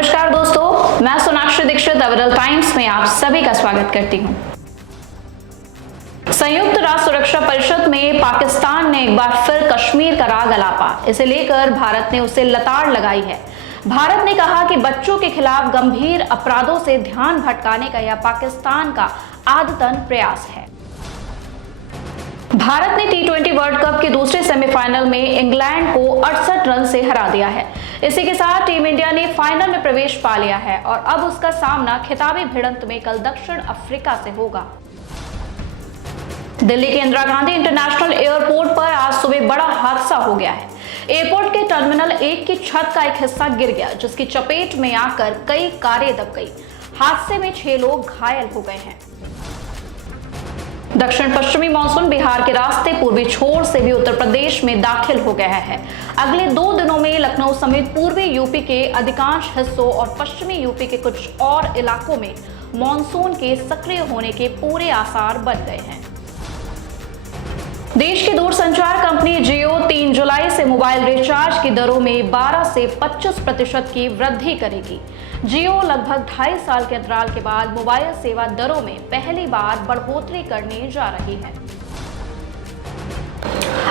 नमस्कार दोस्तों, मैं सोनाक्षी दीक्षित अविरल टाइम्स में आप सभी का स्वागत करती हूं। संयुक्त राष्ट्र सुरक्षा परिषद में पाकिस्तान ने एक बार फिर कश्मीर का राग अलापा। इसे लेकर भारत ने उसे लताड़ लगाई है। भारत ने कहा कि बच्चों के खिलाफ गंभीर अपराधों से ध्यान भटकाने का यह पाकिस्तान का आदतन प्रयास है। भारत ने T20 वर्ल्ड कप के दूसरे सेमीफाइनल में इंग्लैंड को 68 रन से हरा दिया है। इसी के साथ टीम इंडिया ने फाइनल में प्रवेश पा लिया है और अब उसका सामना खिताबी भिड़ंत में कल दक्षिण अफ्रीका से होगा। दिल्ली के इंदिरा गांधी इंटरनेशनल एयरपोर्ट पर आज सुबह बड़ा हादसा हो गया है। एयरपोर्ट के टर्मिनल 1 की छत का एक हिस्सा गिर गया, जिसकी चपेट में आकर कई कारें दब गई। हादसे में 6 लोग घायल हो गए हैं। दक्षिण पश्चिमी मानसून बिहार के रास्ते पूर्वी छोर से भी उत्तर प्रदेश में दाखिल हो गया है। अगले 2 दिनों में लखनऊ समेत पूर्वी यूपी के अधिकांश हिस्सों और पश्चिमी यूपी के कुछ और इलाकों में मानसून के सक्रिय होने के पूरे आसार बन गए हैं। देश की दूरसंचार कंपनी जियो 3 जुलाई से मोबाइल रिचार्ज की दरों में 12 से 25% की वृद्धि करेगी। जियो लगभग 2.5 साल के अंतराल के बाद मोबाइल सेवा दरों में पहली बार बढ़ोतरी करने जा रही है।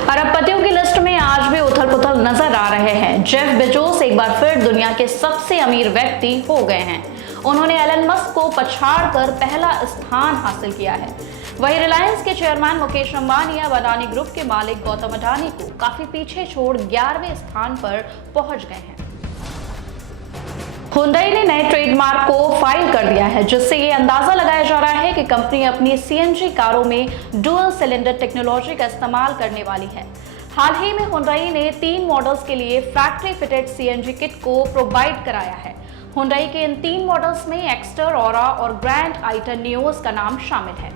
अरबपतियों की लिस्ट में आज भी उथल-पुथल नजर आ रहे हैं। जेफ बेजोस एक बार फिर दुनिया के सबसे अमीर व्यक्ति हो गए हैं। उन्होंने एलन मस्क को पछाड़कर पहला स्थान हासिल किया है। वहीं रिलायंस के चेयरमैन मुकेश अंबानी या अडानी ग्रुप के मालिक गौतम अडानी को काफी पीछे छोड़ 11वें स्थान पर पहुंच गए हैं। हुंडई ने नए ट्रेडमार्क को फाइल कर दिया है, जिससे ये अंदाजा लगाया जा रहा है कि कंपनी अपनी सीएनजी कारों में डुअल सिलेंडर टेक्नोलॉजी का इस्तेमाल करने वाली है। हाल ही में हुंडई ने 3 मॉडल्स के लिए फैक्ट्री फिटेड सीएनजी किट को प्रोवाइड कराया है। हुंडई के इन 3 मॉडल्स में एक्स्टर, ऑरा और ग्रैंड आइटन नियोस का नाम शामिल है।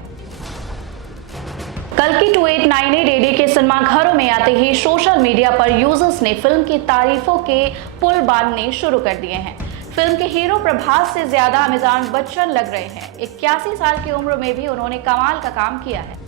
कल की 2898 रेडियो के सिनेमाघरों में आते ही सोशल मीडिया पर यूजर्स ने फिल्म की तारीफों के पुल बांधने शुरू कर दिए हैं। फिल्म के हीरो प्रभास से ज्यादा अमिताभ बच्चन लग रहे हैं। 81 साल की उम्र में भी उन्होंने कमाल का काम किया है।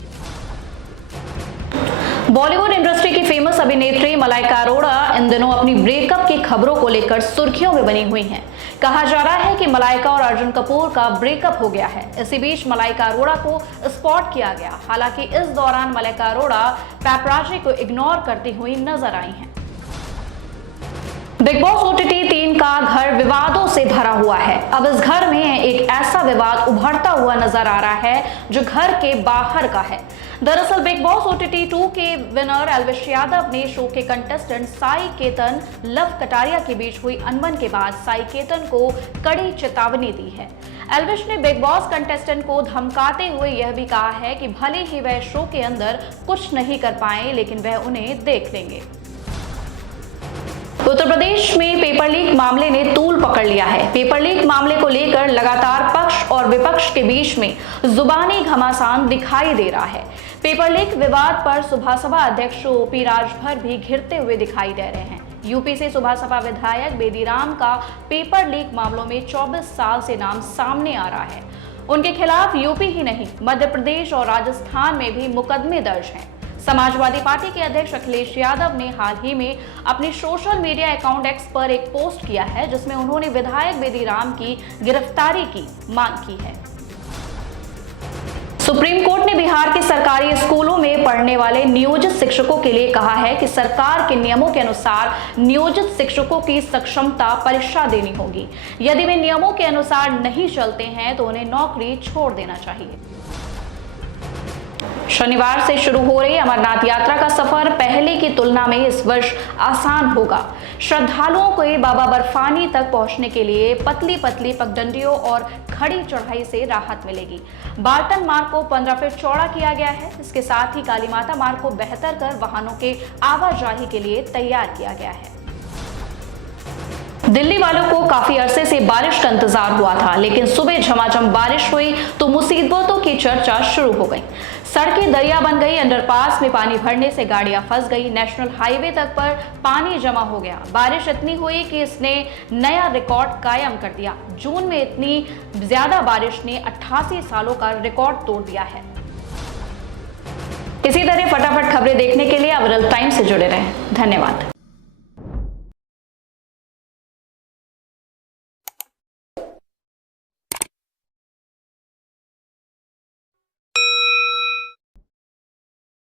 बॉलीवुड इंडस्ट्री की फेमस अभिनेत्री मलाइका अरोड़ा इन दिनों अपनी ब्रेकअप की खबरों को लेकर सुर्खियों में बनी हुई हैं। कहा जा रहा है कि मलाइका और अर्जुन कपूर का ब्रेकअप हो गया है। इसी बीच मलाइका अरोड़ा को स्पॉट किया गया। हालांकि इस दौरान मलाइका अरोड़ा पैपराजी को इग्नोर करती हुई नजर आई हैं। बिग बॉस OTT 3 का घर विवादों से भरा हुआ है। अब इस घर में एक ऐसा विवाद उभरता हुआ नजर आ रहा है जो घर के बाहर का है। दरअसल बिग बॉस OTT 2 के विनर एल्विश यादव ने शो के कंटेस्टेंट साई केतन लव कटारिया के बीच हुई अनबन के बाद साई केतन को कड़ी चेतावनी दी है। एल्विश ने बिग बॉस कंटेस्टेंट को धमकाते हुए यह भी कहा है कि भले ही वह शो के अंदर कुछ नहीं कर पाए, लेकिन वह उन्हें देख लेंगे। उत्तर प्रदेश में पेपर लीक मामले ने तूल पकड़ लिया है। पेपर लीक मामले को लेकर लगातार पक्ष और विपक्ष के बीच में जुबानी घमासान दिखाई दे रहा है। पेपर लीक विवाद पर सुभासपा अध्यक्ष OP राजभर भी घिरते हुए दिखाई दे रहे हैं। यूपी से सुभासपा विधायक बेदीराम का पेपर लीक मामलों में 24 साल से नाम सामने आ रहा है। उनके खिलाफ यूपी ही नहीं, मध्य प्रदेश और राजस्थान में भी मुकदमे दर्ज हैं। समाजवादी पार्टी के अध्यक्ष अखिलेश यादव ने हाल ही में अपने सोशल मीडिया अकाउंट X पर एक पोस्ट किया है, जिसमें उन्होंने विधायक बेदीराम की गिरफ्तारी की मांग की है। सुप्रीम कोर्ट ने बिहार के सरकारी स्कूलों में पढ़ने वाले नियोजित शिक्षकों के लिए कहा है कि सरकार के नियमों के अनुसार नियोजित शिक्षकों की सक्षमता परीक्षा देनी होगी। यदि वे नियमों के अनुसार नहीं चलते हैं तो उन्हें नौकरी छोड़ देना चाहिए। शनिवार से शुरू हो रही अमरनाथ यात्रा का सफर पहले की तुलना में इस वर्ष आसान होगा। श्रद्धालुओं को बाबा बर्फानी तक पहुंचने के लिए पतली पतली पगडंडियों और खड़ी चढ़ाई से राहत मिलेगी। बाल्टन मार्ग को 15 फीट चौड़ा किया गया है। इसके साथ ही काली माता मार्ग को बेहतर कर वाहनों के आवाजाही के लिए तैयार किया गया है। दिल्ली वालों को काफी अरसे से बारिश का इंतजार हुआ था, लेकिन सुबह झमाझम बारिश हुई तो मुसीबतों की चर्चा शुरू हो गई। सड़कें दरिया बन गई, अंडरपास में पानी भरने से गाड़ियां फंस गई, नेशनल हाईवे तक पर पानी जमा हो गया। बारिश इतनी हुई कि इसने नया रिकॉर्ड कायम कर दिया। जून में इतनी ज्यादा बारिश ने 88 सालों का रिकॉर्ड तोड़ दिया है। इसी तरह फटाफट खबरें देखने के लिए अविरल टाइम्स से जुड़े रहें। धन्यवाद।